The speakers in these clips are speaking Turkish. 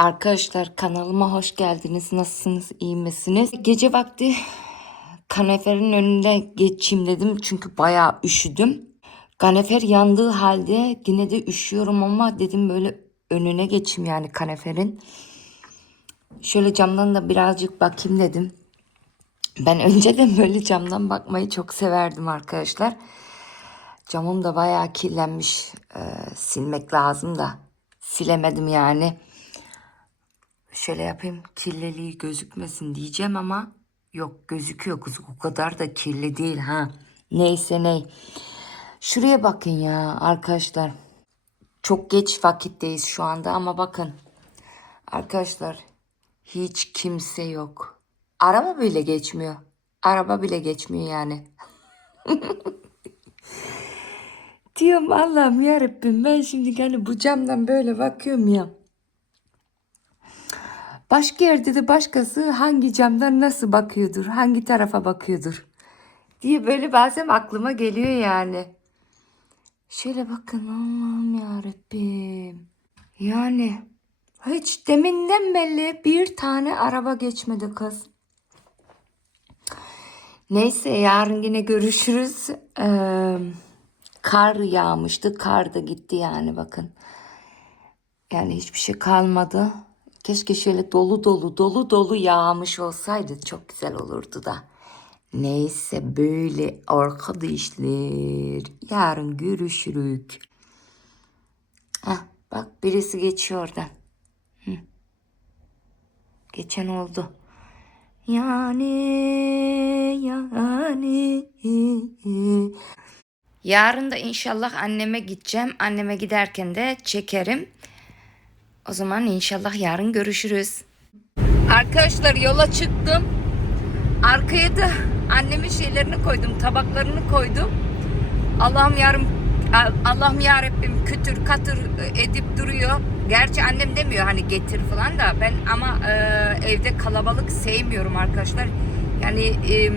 Arkadaşlar kanalıma hoş geldiniz. Nasılsınız? iyi misiniz? Gece vakti kaneferin önünde geçeyim dedim. Çünkü bayağı üşüdüm. Kanefer yandığı halde yine de üşüyorum ama dedim böyle önüne geçeyim yani kaneferin. Şöyle camdan da birazcık bakayım dedim. Ben önceden böyle camdan bakmayı çok severdim arkadaşlar. Camım da bayağı kirlenmiş. Ee, silmek lazım da. Silemedim yani. Şöyle yapayım kirliliği gözükmesin diyeceğim ama yok gözüküyor kız o kadar da kirli değil ha. Neyse ney. Şuraya bakın ya arkadaşlar. Çok geç vakitteyiz şu anda ama bakın. Arkadaşlar hiç kimse yok. Araba bile geçmiyor. Araba bile geçmiyor yani. Diyorum Allah'ım yarabbim ben şimdi hani bu camdan böyle bakıyorum ya. Başka yerde de başkası hangi camdan nasıl bakıyordur, hangi tarafa bakıyordur diye böyle bazen aklıma geliyor yani. Şöyle bakın Allah'ım yarabbim. Yani hiç deminden belli bir tane araba geçmedi kız. Neyse yarın yine görüşürüz. Ee, kar yağmıştı. Kar da gitti yani bakın. Yani hiçbir şey kalmadı. Keşke şöyle dolu dolu dolu dolu yağmış olsaydı çok güzel olurdu da. Neyse böyle arkadaşlar. Yarın görüşürük. Hah, bak birisi geçiyor oradan. Hı. Geçen oldu. Yani yani. Yarın da inşallah anneme gideceğim. Anneme giderken de çekerim. O zaman inşallah yarın görüşürüz. Arkadaşlar yola çıktım. Arkaya da annemin şeylerini koydum, tabaklarını koydum. Allah'ım yarım Allah'ım ya Rabbim kütür katır edip duruyor. Gerçi annem demiyor hani getir falan da ben ama e, evde kalabalık sevmiyorum arkadaşlar. Yani e,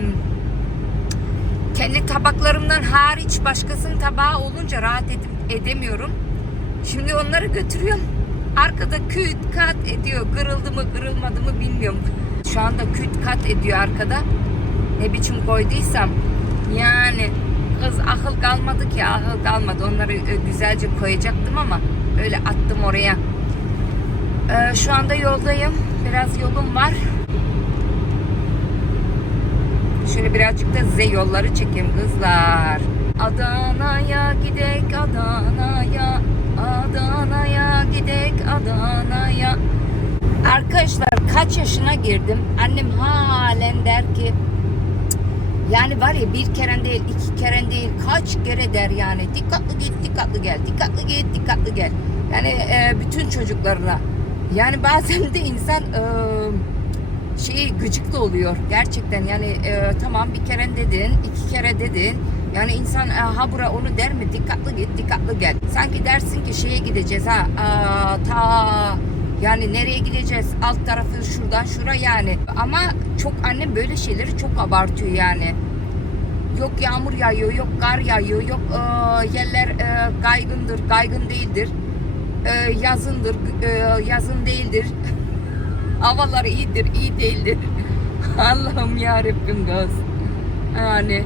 kendi tabaklarımdan hariç başkasının tabağı olunca rahat edip, edemiyorum. Şimdi onları götürüyorum. Arkada küt kat ediyor. Kırıldı mı kırılmadı mı bilmiyorum. Şu anda küt kat ediyor arkada. Ne biçim koyduysam. Yani kız akıl kalmadı ki akıl kalmadı. Onları e, güzelce koyacaktım ama öyle attım oraya. Ee, şu anda yoldayım. Biraz yolum var. Şöyle birazcık da size yolları çekeyim kızlar. Adana'ya gidek Adana'ya Adana'ya gidek Adana'ya. Arkadaşlar kaç yaşına girdim? Annem halen der ki yani var ya bir kere değil iki kere değil kaç kere der yani. Dikkatli git dikkatli gel dikkatli git dikkatli gel. Yani e, bütün çocuklarına. Yani bazen de insan e, şey gıcıklı oluyor gerçekten. Yani e, tamam bir kere dedin iki kere dedin yani insan e, ha bura onu der mi dikkatli git dikkatli gel sanki dersin ki şeye gideceğiz ha aa, ta yani nereye gideceğiz alt tarafı şuradan şura yani ama çok annem böyle şeyleri çok abartıyor yani yok yağmur yağıyor yok kar yağıyor yok e, yerler e, kaygındır kaygın değildir e, yazındır e, yazın değildir havalar iyidir, iyi değildir. Allah'ım ya Rabbim gaz. Yani.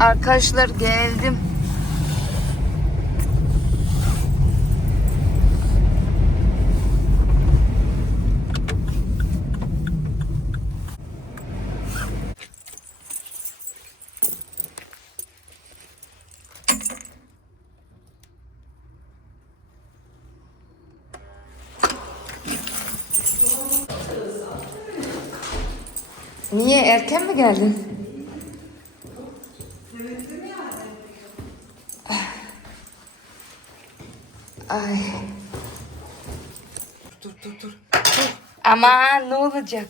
Arkadaşlar geldim. Niye erken mi geldin? Ay. Dur dur dur. Aman ne olacak?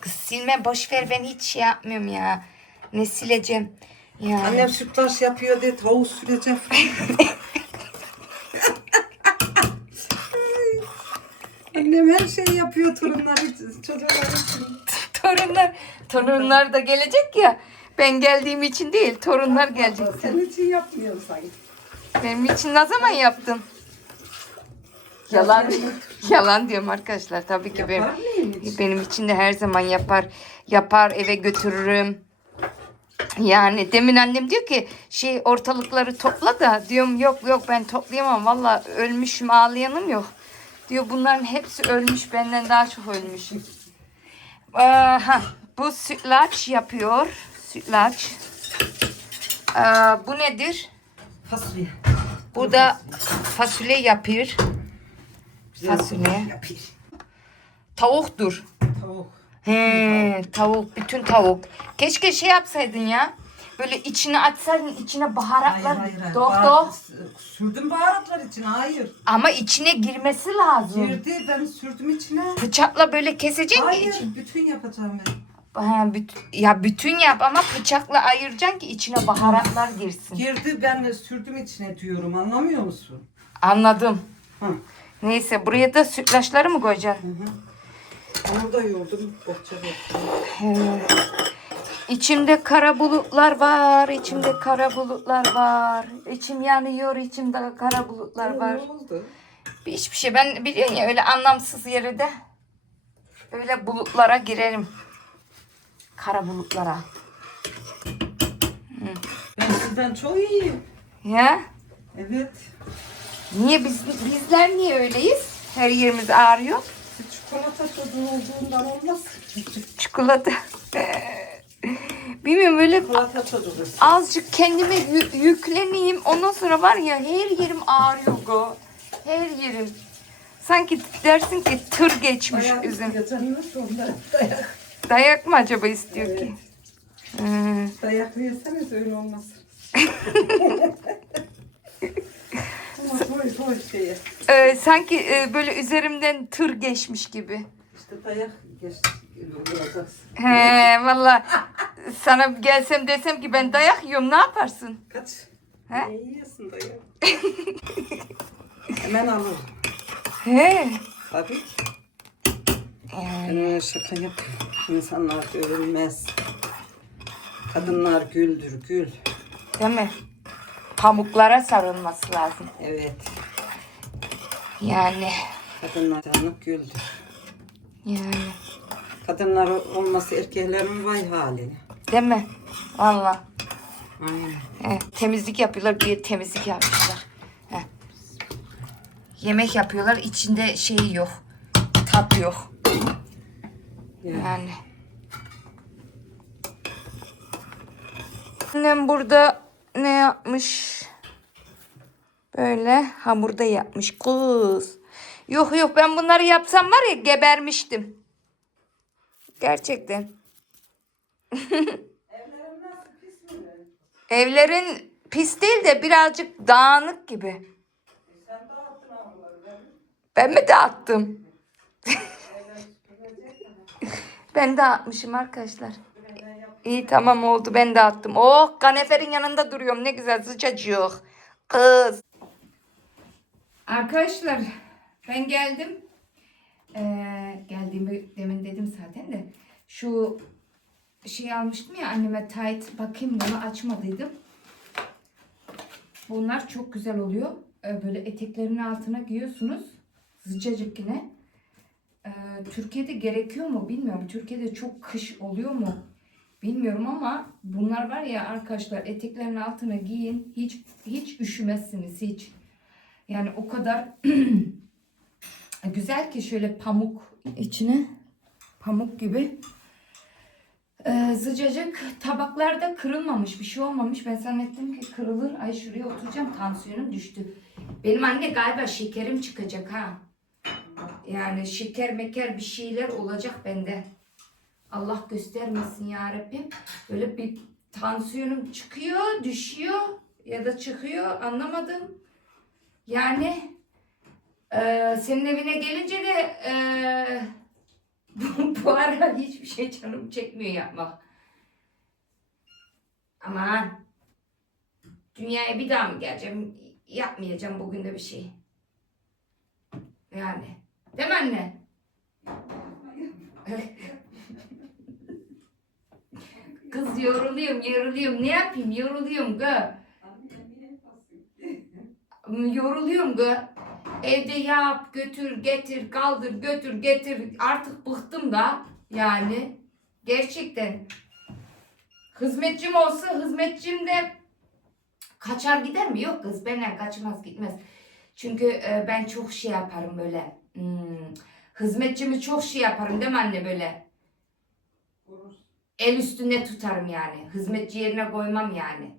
Kız silme boş ver ben hiç şey yapmıyorum ya. Ne sileceğim? Ya. Annem sütlaç yapıyor diye tavuk süreceğim. Annem her şeyi yapıyor torunları, çocukları için. torunlar torunlar da gelecek ya. Ben geldiğim için değil, torunlar gelecek. Senin için yapmıyor sanki. Benim için ne zaman yaptın? Yalan yalan diyorum arkadaşlar. Tabii ki benim Yapar mıyım hiç? benim için de her zaman yapar. Yapar eve götürürüm. Yani demin annem diyor ki şey ortalıkları topla da diyorum yok yok ben toplayamam valla ölmüşüm ağlayanım yok. Diyor bunların hepsi ölmüş benden daha çok ölmüş. Aha, bu sütlaç yapıyor. Sütlaç. Ee, bu nedir? Fasulye. Bu da fasulye yapıyor. Fasulye. Yapayım. Tavuktur. Tavuk. He, tavuk, bütün tavuk. Keşke şey yapsaydın ya. Böyle içine açsaydın, içine baharatlar. Hayır hayır hayır. Doh Baharat- doh. Sürdüm baharatlar için. Hayır. Ama içine girmesi lazım. Girdi ben sürdüm içine. Bıçakla böyle keseceksin ki Hayır. için. Bütün yapacağım ben. Ha, büt- ya bütün yap ama bıçakla ayıracaksın ki içine baharatlar girsin. Girdi ben sürdüm içine diyorum. Anlamıyor musun? Anladım. Hı. Neyse buraya da sütlaçları mı koyacaksın? Onu da yoğurdum. Bohça. İçimde kara bulutlar var, içimde kara bulutlar var. İçim yanıyor, içimde kara bulutlar var. Ne oldu? Bir hiçbir şey. Ben biliyorsun ya öyle anlamsız yere de öyle bulutlara girerim. Kara bulutlara. Ben sizden çok iyiyim. Ya? Evet. Niye biz bizler niye öyleyiz? Her yerimiz ağrıyor. Çikolata çocuğu olduğundan olmaz. Çikolata. Bilmiyorum öyle Çikolata çocuğu. azıcık kendime yü- yükleneyim. Ondan sonra var ya her yerim ağrıyor go. Her yerim. Sanki dersin ki tır geçmiş üzüm. Geçenimiz sonra dayak. Dayak mı acaba istiyor ki? Evet. Hmm. Dayak yerseniz öyle olmaz. Şeye. Ee, sanki e, böyle üzerimden tır geçmiş gibi. İşte dayak geç vuracaksın. He valla sana gelsem desem ki ben dayak yiyorum ne yaparsın? Kaç. He? Ne yiyorsun dayak? Hemen alırım. He. Tabii. Ben öyle şaka yapıyorum. İnsanlar ölmez. Kadınlar güldür gül. Değil mi? Pamuklara sarılması lazım. Evet. Yani. Kadınlar canı güldür. Yani. Kadınlar olması erkeklerin vay haline. Değil mi? Valla. He, temizlik yapıyorlar diye temizlik yapmışlar. He. Yemek yapıyorlar içinde şey yok. Tat yok. Yani. Yani. Annem burada ne yapmış? Böyle hamurda yapmış kız. Yok yok ben bunları yapsam var ya gebermiştim. Gerçekten. Evlerin pis değil de birazcık dağınık gibi. Ben mi dağıttım? ben dağıtmışım arkadaşlar. İyi tamam oldu ben dağıttım. Oh kaneferin yanında duruyorum ne güzel sıcacık. Kız. Arkadaşlar ben geldim. Ee, geldiğimi demin dedim zaten de. Şu şey almıştım ya anneme tight bakayım bunu açmadıydım. Bunlar çok güzel oluyor. Ee, Böyle eteklerin altına giyiyorsunuz. Sıcacık yine. Ee, Türkiye'de gerekiyor mu bilmiyorum. Türkiye'de çok kış oluyor mu bilmiyorum ama bunlar var ya arkadaşlar eteklerin altına giyin. Hiç hiç üşümezsiniz hiç. Yani o kadar güzel ki şöyle pamuk içine pamuk gibi. Ee, sıcacık tabaklarda kırılmamış bir şey olmamış. Ben zannettim ki kırılır. Ay şuraya oturacağım tansiyonum düştü. Benim anne galiba şekerim çıkacak ha. Yani şeker meker bir şeyler olacak bende. Allah göstermesin ya Rabbim. Böyle bir tansiyonum çıkıyor, düşüyor ya da çıkıyor anlamadım. Yani eee, senin evine gelince de eee, bu, bu ara hiçbir şey canım çekmiyor yapmak. Aman dünyaya bir daha mı geleceğim? Yapmayacağım bugün de bir şey. Yani. Değil mi anne? Kız yoruluyorum, yoruluyorum. Ne yapayım? Yoruluyorum gı. Yoruluyorum gı. Evde yap, götür, getir, kaldır, götür, getir. Artık bıktım da yani. Gerçekten. Hizmetçim olsa hizmetçim de kaçar gider mi? Yok kız benden kaçmaz gitmez. Çünkü e, ben çok şey yaparım böyle. Hmm, hizmetçimi çok şey yaparım değil mi anne böyle? El üstünde tutarım yani. Hizmetçi yerine koymam yani.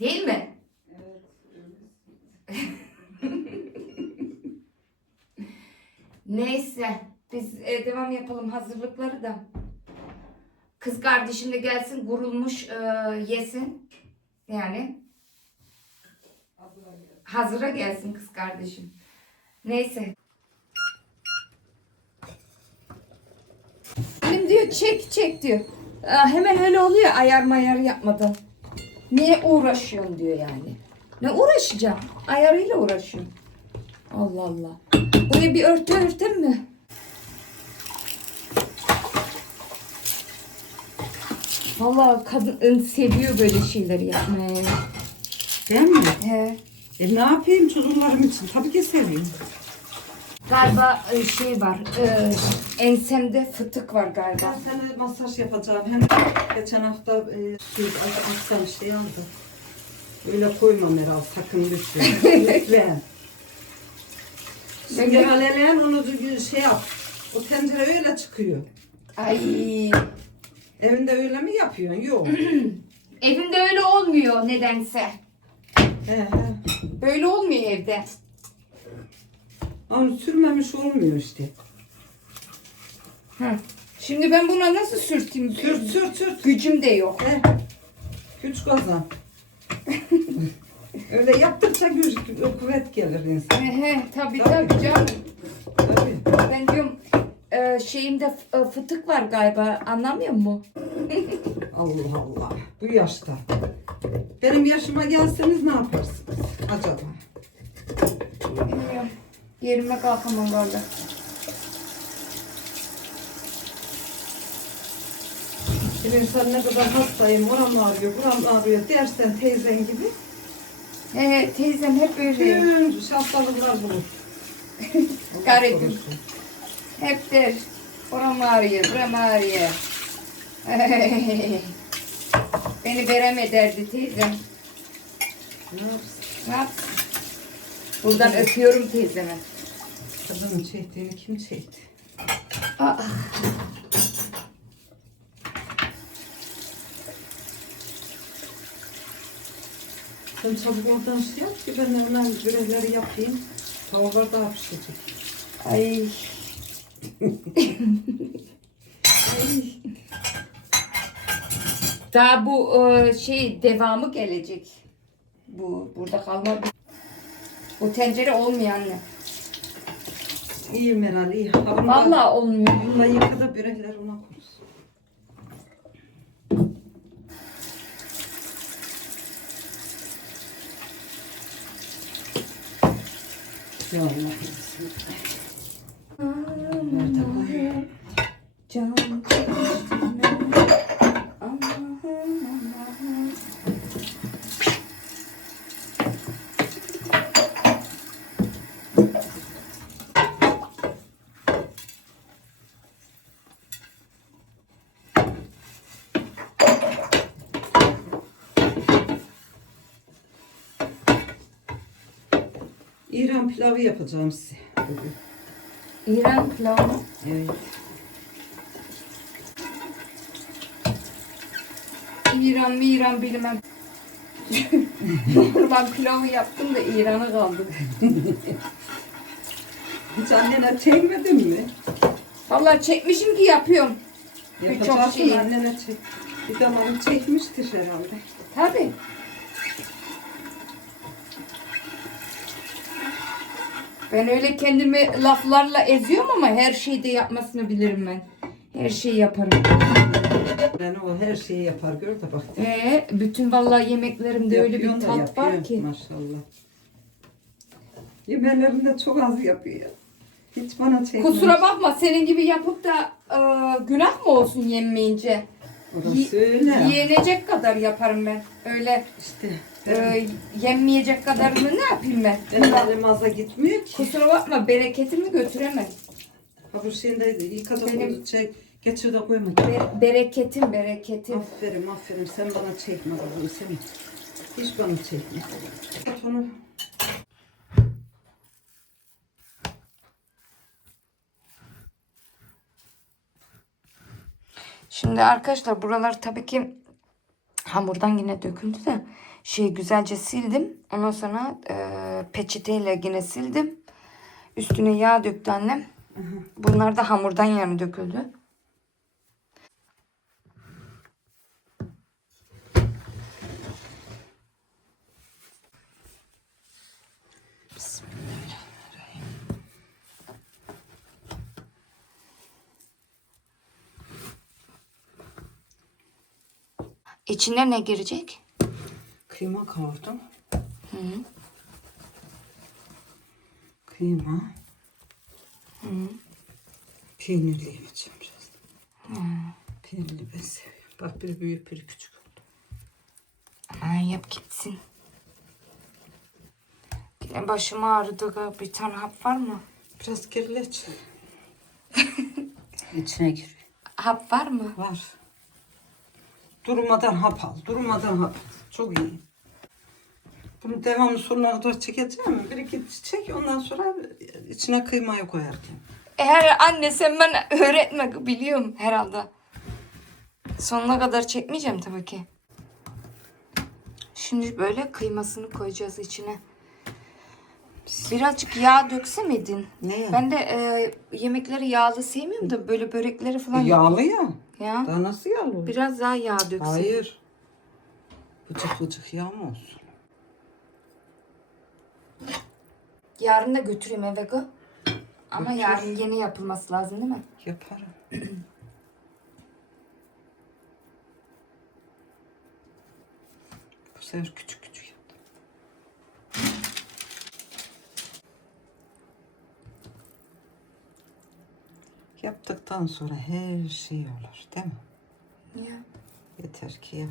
Değil mi? Neyse biz e, devam yapalım hazırlıkları da. Kız kardeşim de gelsin gurulmuş e, yesin. Yani hazıra gelsin kız kardeşim. Neyse. Benim diyor çek çek diyor. Aa, hemen öyle oluyor ayar mayar yapmadan. Niye uğraşıyorsun diyor yani. Ne uğraşacağım? Ayarıyla uğraşıyorum. Allah Allah. Buraya bir örtü örtem mi? Vallahi kadın seviyor böyle şeyleri yapmayı. Değil mi? He. E ne yapayım çocuklarım için? Tabii ki seviyorum. Galiba e, şey var. E, ensemde fıtık var Ben galiba. sana masaj yapacağım. Hem geçen hafta e, şey, akşam şey aldı. Öyle koymam herhalde sakın lütfen. lütfen. Şimdi aleleyen onu da şey yap. O tencere öyle çıkıyor. Ay. Evinde öyle mi yapıyorsun? Yok. Evimde öyle olmuyor nedense. he he. Böyle olmuyor evde. Onu sürmemiş olmuyor işte. Hı. Şimdi ben buna nasıl sürteyim? Sürt sürt sürt. Gücüm de yok. He. Güç kazan. öyle yaptıkça güç, kuvvet gelir insan. He he tabii Tabii. tabii canım. Tabii. Ben diyorum e, şeyimde e, fıtık var galiba anlamıyor mu? Allah Allah. Bu yaşta. Benim yaşıma gelseniz ne yaparsınız acaba? Bilmiyorum. Yerime kalkamam valla. Bir insan ne kadar hastayım, oram ağrıyor, buram ağrıyor dersen teyzen gibi He teyzem hep öyle. bütün hastalıklar bulur. Garibim. Hep der. Oram ağrıyor, buram ağrıyor. Beni verem ederdi teyzem. Ne yapsın? Ne yapsın? Buradan öpüyorum teyzeme. Kadının çektiğini kim çekti? Aa, Sen çabuk oradan şey yap ki ben hemen görevleri yapayım. Tavuklar daha pişecek. ay. Daha bu e, şey devamı gelecek. Bu burada kalma. Bu tencere olmuyor anne. İyi Meral iyi. Ha, bunu da- Vallahi olmuyor. Bununla yıka da börekler ona koysun. Ya Allah bismillah. Nerede bu? Can çekiştirme. Allah'ım Allah'ım. İran pilavı yapacağım size. bugün. İran pilavı. Evet. İran mı İran bilmem. Normal pilavı yaptım da İran'a kaldı. Hiç annene çekmedin mi? Vallahi çekmişim ki yapıyorum. Yapacaksın şeyi. annene çek. Bir zamanı çekmiştir herhalde. Tabii. Ben öyle kendimi laflarla eziyorum ama her şeyde yapmasını bilirim ben. Her şeyi yaparım. Ben o her şeyi yapar gör de bak. Ee, bütün vallahi yemeklerimde öyle bir tat var ki. Maşallah. Yemeğlerinde çok az yapıyor. Hiç bana çekmez. Kusura bakma senin gibi yapıp da e, günah mı olsun yenmeyince? Orası öyle. Yenecek kadar yaparım ben. Öyle İşte. e, yenmeyecek kadarını ne yapayım ben? Benim elim aza gitmiyor ki. Kusura bakma bereketimi götüremem. Ha bu şeyinde yıkadı Benim- şey geçir de koyma. Be- bereketim bereketim. Aferin aferin sen bana çekme bunu sen. Hiç bana çekme. At onu. Şimdi arkadaşlar buralar tabii ki hamurdan yine döküldü de şey güzelce sildim. Ondan sonra e, peçeteyle yine sildim. Üstüne yağ döktü annem. Bunlar da hamurdan yani döküldü. İçine ne girecek? Kıyma kavurdum. Kıyma. Peynirli yapacağım biraz. Peynirli ben seviyorum. Bak biri büyük biri küçük oldu. Aman yap gitsin. Yine başım ağrıdı. Bir tane hap var mı? Biraz gerileç. İçine giriyor. Hap var mı? Var. Durmadan hap al. Durmadan hap al. Çok iyi. Bunu devamlı sonuna kadar çekeceğim. Bir iki çek ondan sonra içine kıymayı koyarken. Eğer anne sen ben öğretme biliyorum herhalde. Sonuna kadar çekmeyeceğim tabii ki. Şimdi böyle kıymasını koyacağız içine. Birazcık yağ dökse miydin? Ne? Ben de e, yemekleri yağlı sevmiyorum da böyle börekleri falan Yağlı ya. Ya. Daha nasıl yağlı? Biraz daha yağ dökse. Hayır. Bıcık bıcık yağ mı olsun? Yarın da götüreyim eve gı. Ama Götür. yarın yeni yapılması lazım değil mi? Yaparım. Bu sefer küçük küçük yaptım. Yaptıktan sonra her şey olur değil mi? Ya. Yeter ki yap.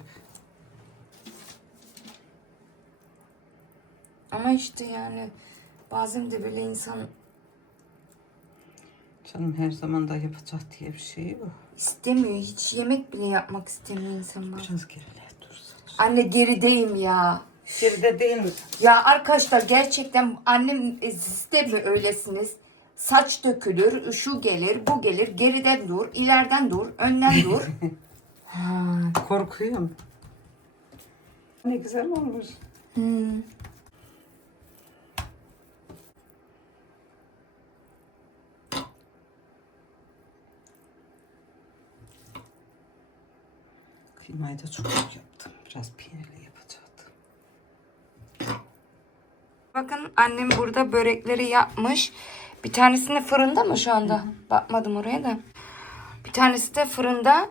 Ama işte yani bazen de böyle insan Canım her zaman da yapacak diye bir şey yok. istemiyor. Hiç yemek bile yapmak istemiyor insan bazen. Biraz gerile dursun. Anne gerideyim ya. Geride değil mi? Ya arkadaşlar gerçekten annem e, siz de mi öylesiniz? Saç dökülür, şu gelir, bu gelir, geriden dur, ileriden dur, önden dur. ha. Korkuyorum. Ne güzel olmuş. Hmm. Kıymayı da çok çok yaptım. Biraz peynirli yapacaktım. Bakın annem burada börekleri yapmış. Bir tanesini fırında mı şu anda? Bakmadım oraya da. Bir tanesi de fırında.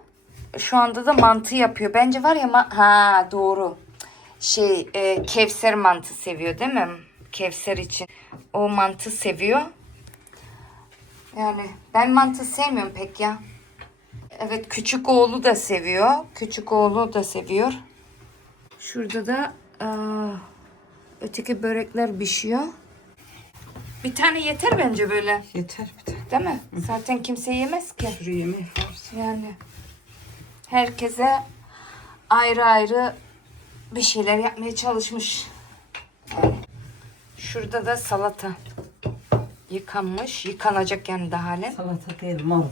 Şu anda da mantı yapıyor. Bence var ya ma- ha doğru. Şey e, Kevser mantı seviyor değil mi? Kevser için. O mantı seviyor. Yani ben mantı sevmiyorum pek ya. Evet küçük oğlu da seviyor. Küçük oğlu da seviyor. Şurada da aa, öteki börekler pişiyor. Bir tane yeter bence böyle. Yeter bir tane. Değil mi? Zaten kimse yemez ki. Sürü varsa. Yani herkese ayrı ayrı bir şeyler yapmaya çalışmış. Şurada da salata yıkanmış. Yıkanacak yani daha halen. Salata değil marul.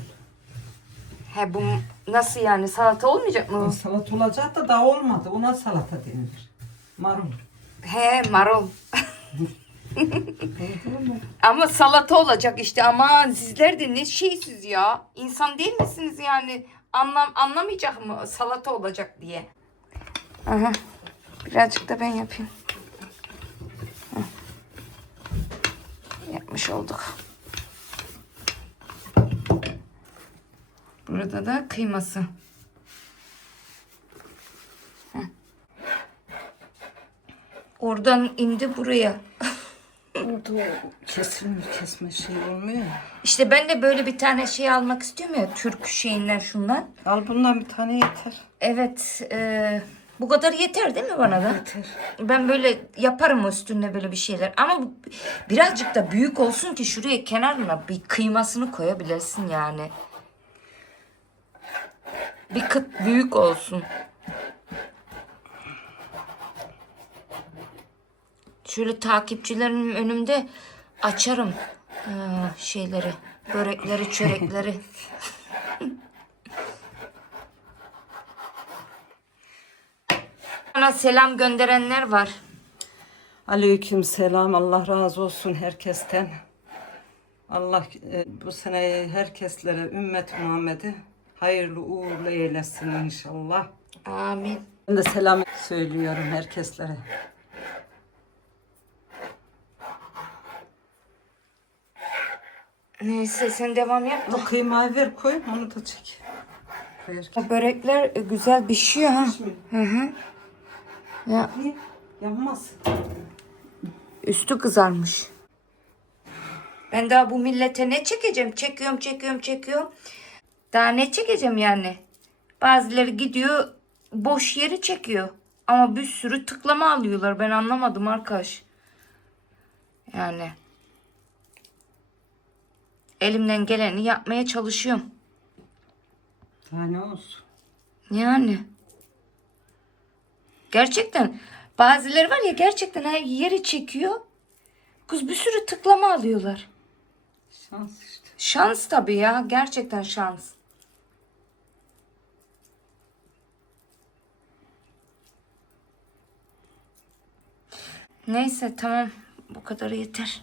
He bu nasıl yani salata olmayacak mı? O salata olacak da daha olmadı. Ona salata denilir. Marul. He marul. Ama salata olacak işte aman sizler de ne şeysiz ya. İnsan değil misiniz yani? Anlam anlamayacak mı salata olacak diye. Aha. Birazcık da ben yapayım. Yapmış olduk. Burada da kıyması. Hı. Oradan indi buraya. Orada o kesme şey olmuyor. İşte ben de böyle bir tane şey almak istiyorum ya Türk şeyinden şundan. Al bundan bir tane yeter. Evet e, bu kadar yeter değil mi bana da? Yeter. Ben böyle yaparım üstünde böyle bir şeyler. Ama bu birazcık da büyük olsun ki şuraya kenarına bir kıymasını koyabilirsin yani. Bir kıt büyük olsun. Şöyle takipçilerimin önümde açarım eee, şeyleri, börekleri, çörekleri. Bana selam gönderenler var. Aleyküm selam. Allah razı olsun herkesten. Allah e, bu sene herkeslere, ümmet Muhammed'i hayırlı uğurlu eylesin inşallah. Amin. Ben de selam söylüyorum herkeslere. Neyse sen devam yap. Bu kıymayı ver koy, onu da çek. Ver. O börekler e, güzel pişiyor ha. Hı hı. Ya Niye? Yanmaz. üstü kızarmış. Ben daha bu millete ne çekeceğim? Çekiyorum, çekiyorum, çekiyorum. Daha ne çekeceğim yani? Bazıları gidiyor boş yeri çekiyor. Ama bir sürü tıklama alıyorlar. Ben anlamadım arkadaş. Yani. Elimden geleni yapmaya çalışıyorum. Daha ne olsun? Yani. Gerçekten. Bazıları var ya gerçekten her yeri çekiyor. Kız bir sürü tıklama alıyorlar. Şans işte. Şans tabii ya. Gerçekten şans. Neyse tamam. Bu kadarı yeter.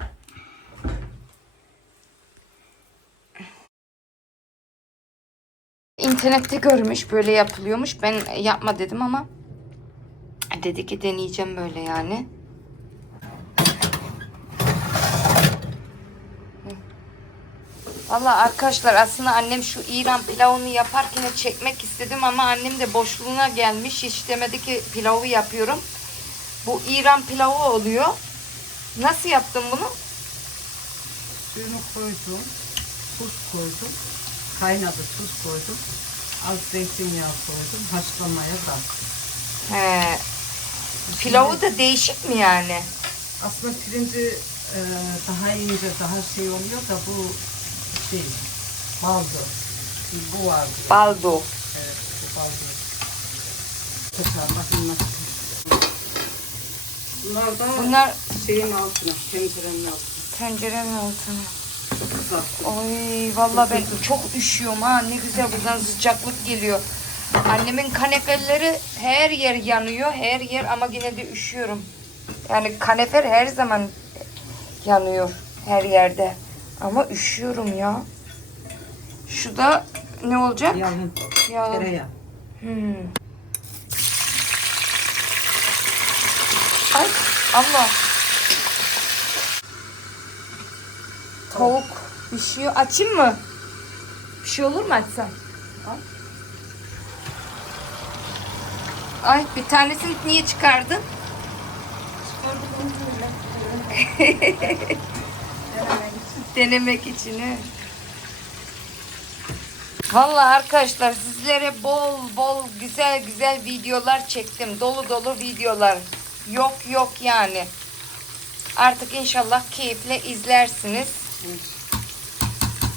İnternette görmüş böyle yapılıyormuş. Ben yapma dedim ama dedi ki deneyeceğim böyle yani. Valla arkadaşlar aslında annem şu İran pilavını yaparken çekmek istedim ama annem de boşluğuna gelmiş. Hiç demedi ki pilavı yapıyorum. Bu İran pilavı oluyor. Nasıl yaptın bunu? Suyunu koydum. Tuz koydum. Kaynadı tuz koydum. Az zeytinyağı koydum. Haşlamaya bıraktım. He, pilavı da değişik mi yani? Aslında pirinci e, daha ince, daha şey oluyor da bu şey baldı. Bu vardı. Baldo. Evet, bu nasıl. Bunlar da Bunlar şeyin altına, tencerenin altına tencerenin altına. Oy vallahi ben çok üşüyorum ha. Ne güzel buradan sıcaklık geliyor. Annemin kanepeleri her yer yanıyor. Her yer ama yine de üşüyorum. Yani kaneper her zaman yanıyor her yerde. Ama üşüyorum ya. Şu da ne olacak? Yağın, Yağ. tereyağı. Hmm. Ay Allah. Tavuk pişiyor. Açayım mı? Bir şey olur mu açsam? Ay bir tanesini niye çıkardın? Denemek için. he. Vallahi arkadaşlar sizlere bol bol güzel güzel videolar çektim. Dolu dolu videolar. Yok yok yani. Artık inşallah keyifle izlersiniz.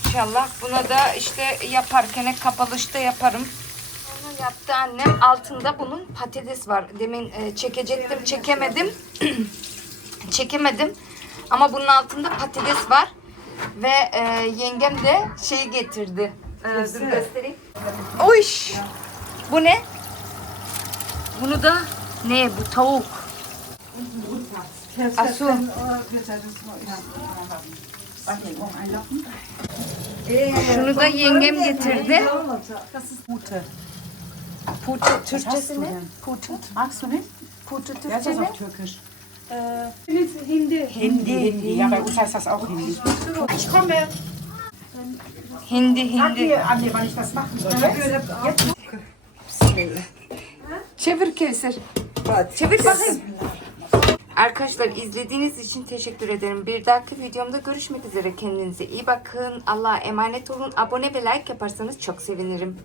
İnşallah buna da işte yaparken kapanışta yaparım. Onu yaptı annem. Altında bunun patates var. Demin e, çekecektim, çekemedim. çekemedim. Ama bunun altında patates var. Ve e, yengem de şey getirdi. E, dur göstereyim. Oy! Bu ne? Bunu da ne? Bu tavuk. Asu. Şunu da yengem getirdi. Pute. Pute Türkçesi ne? Pute. Magst du nicht? Pute Ja, das Türkçe ne? Türkisch. Hindi. Hindi. Ja, bei uns heißt das auch Hindi. Ich komme. Hindi, Sag hindi. mir, Andi, wann ich das machen soll. Jetzt? Çevir Kevser. Çevir bakayım. Arkadaşlar izlediğiniz için teşekkür ederim. Bir dahaki videomda görüşmek üzere. Kendinize iyi bakın. Allah'a emanet olun. Abone ve like yaparsanız çok sevinirim.